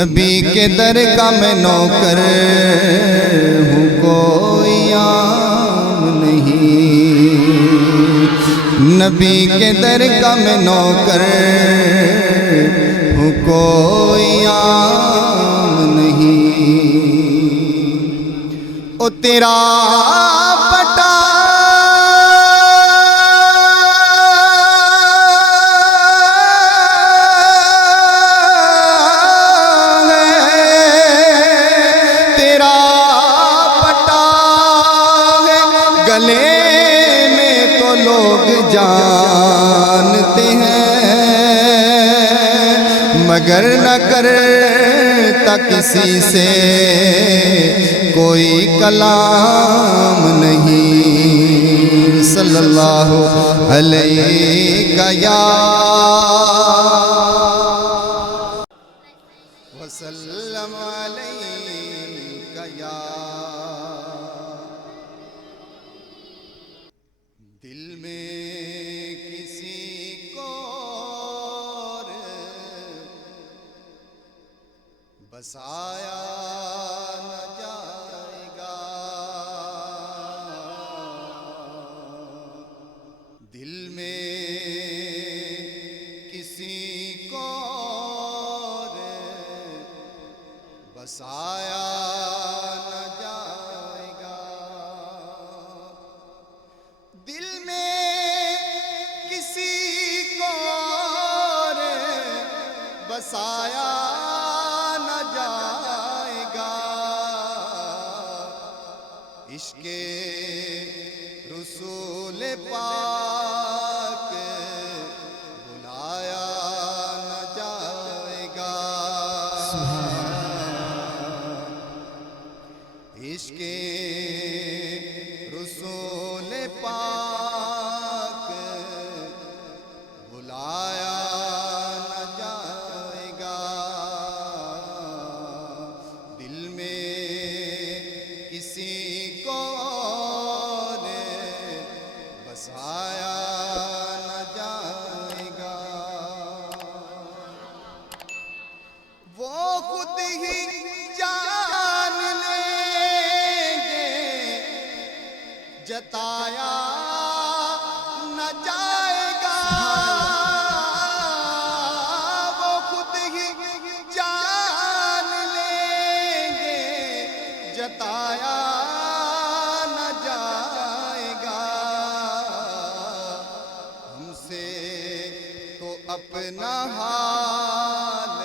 نبی کے در کا میں نوکر ہوں، کوئی عام نہیں۔ نبی کے در کا میں نوکر ہوں، کوئی عام نہیں۔ او تیرا پٹا گلے میں تو لوگ جانتے ہیں، مگر نہ کرتا کسی سے کوئی کلام نہیں۔ صلی اللہ علیہ یا وسلم علیہ یا دل میں کسی کو بسایا نہ جائے گا، دل میں کسی کو بسایا نہ جائے گا، دل میں کسی کو بسایا نہ جائے گا، عشق رسول پاک بلایا نہ جائے گا، عشق رسول پاک بلایا نہ جائے گا، دل میں کسی کو بسایا نہ جائے گا، وہ خود ہی جان لیں گے، جتایا نہ جائے گا، وہ خود ہی جان لیں گے، جتایا نہ جائے گا، ہم سے تو اپنا حال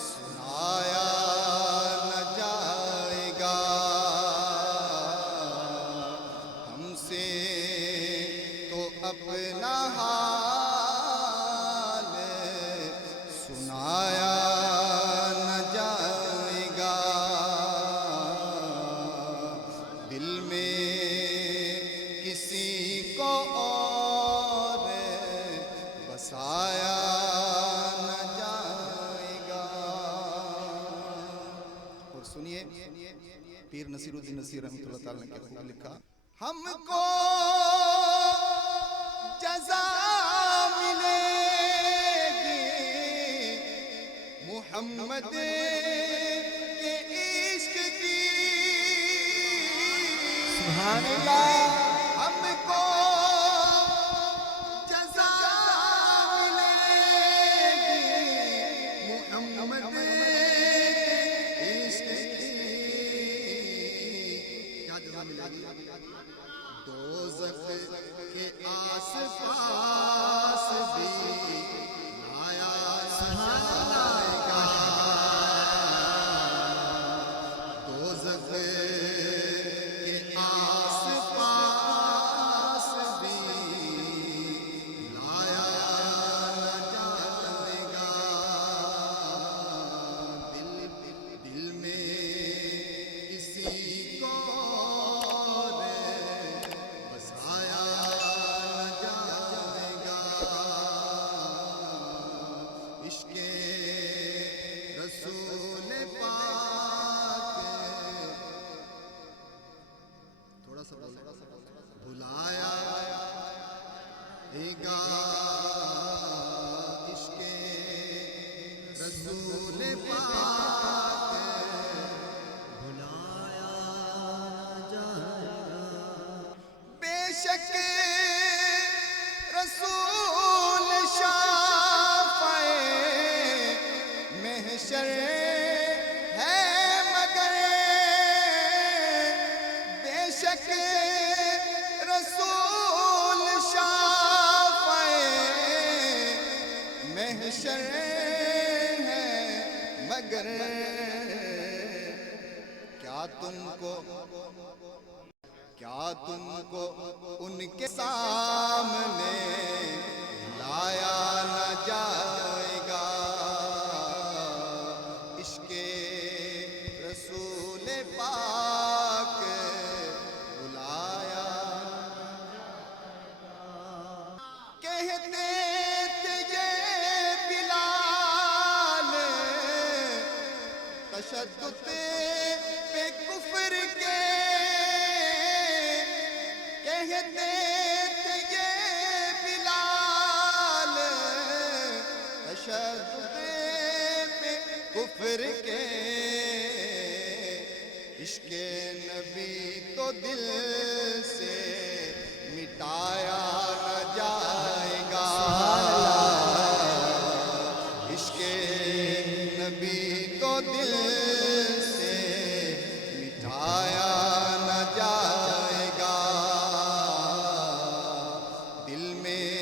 سنایا نہ جائے گا، ہم سے تو اپنا حال سنایا نہ جائے گا، دل میں کسی کو اور بسایا نہ جائے گا۔ اور سنیے پیر نصیر الدین نصیر رحمۃ اللہ تعالیٰ نے کیا خوب لکھا، ہم کو جزا ملے گی محمد کے عشق کی، سبحان اللہ، ہم کو جزا ملے گی محمد کے عشق کی، کیا جزا ملے گی؟ دوزخ کے آس پاس بھی لایا جائے گا، دوزخ کے آس پاس بھی لایا جائے گا، دل میں کسی کو بسایا نہ جائے گا، عشق رسول پاک تھوڑا سا بلایا گا، عشق رسول رسول پاک بھلایا جائے بے شک رسول شافع محشر ہے مگر بے شک رسول شافع محشر ہے مگر کیا تم کو ان کے سامنے لایا نہ جائے گا عشق رسول پاک بلایا کہتے تھے یہ بلال تشدد پہ کفر کے کہتے تھے یہ بلال تشدد پہ کفر کے عشق نبی تو دل سے مٹایا نہ جائے گا عشق نبی تو دل سے مٹایا نہ جائے گا دل میں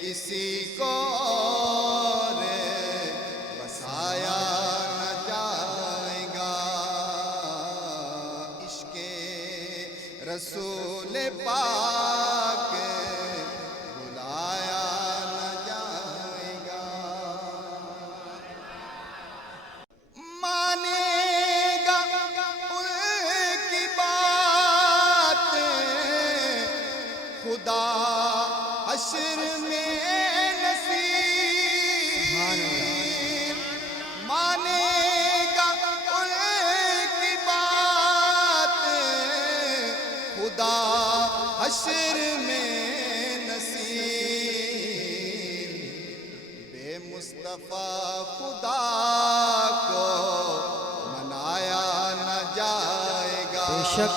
کسی کو اور بسایا نہ جائے گا عشق رسول پاک بلایا نہ جائے گا مانے گا ان کی بات خدا حشر میں نصیب مانے گا ان کی بات خدا حشر میں نصیب بے مصطفیٰ خدا کو منایا نہ جائے گا بے شک